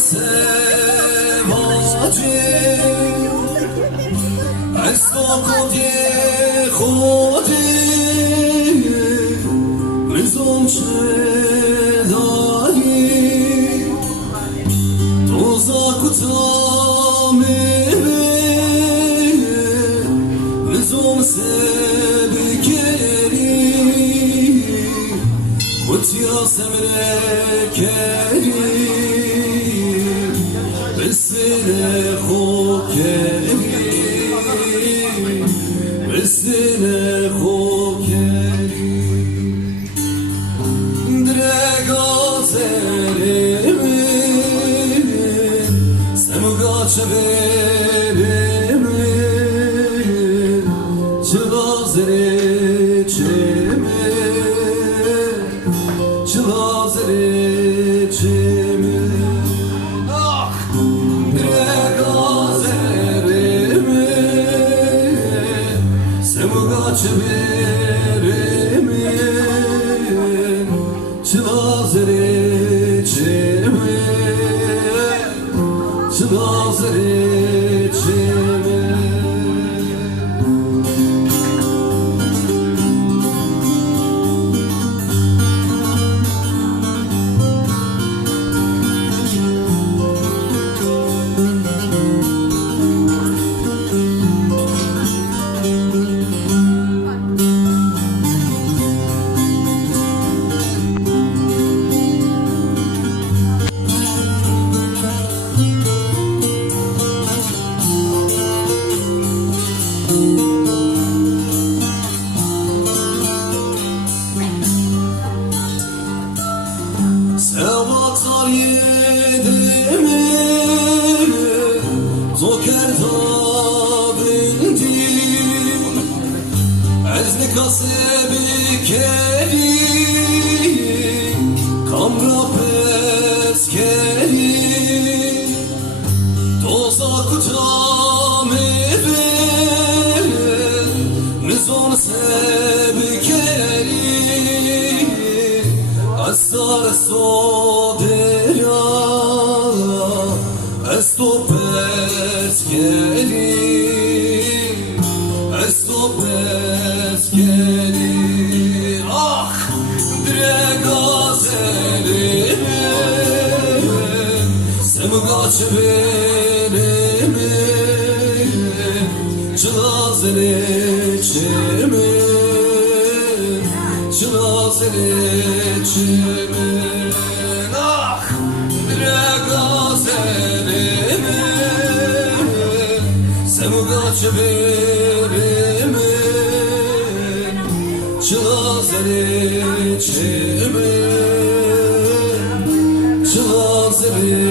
سواجی از خودی خودی میزم شدایی توزا کتامی میزم سبکری کتیا سمرکری بسنه خوب کری بسنه خوب کری درگاترمی سمگاچ برمی چلازره چمی چلازره چمی Çeviremin çılazere çemi çılazere çemi Sevatar yedimi Zoker tabindim Ezli kasebi keri Kamra peskeri Toza kutami ver Nizon sebi keri Asar sodera Estopes geli Estopes geli Ah dregazerimi Semgaç verimi Çılazere çemi Çılazere çemi Ah dregazerimi Semgaç verimi Çılazere çemi Çılazere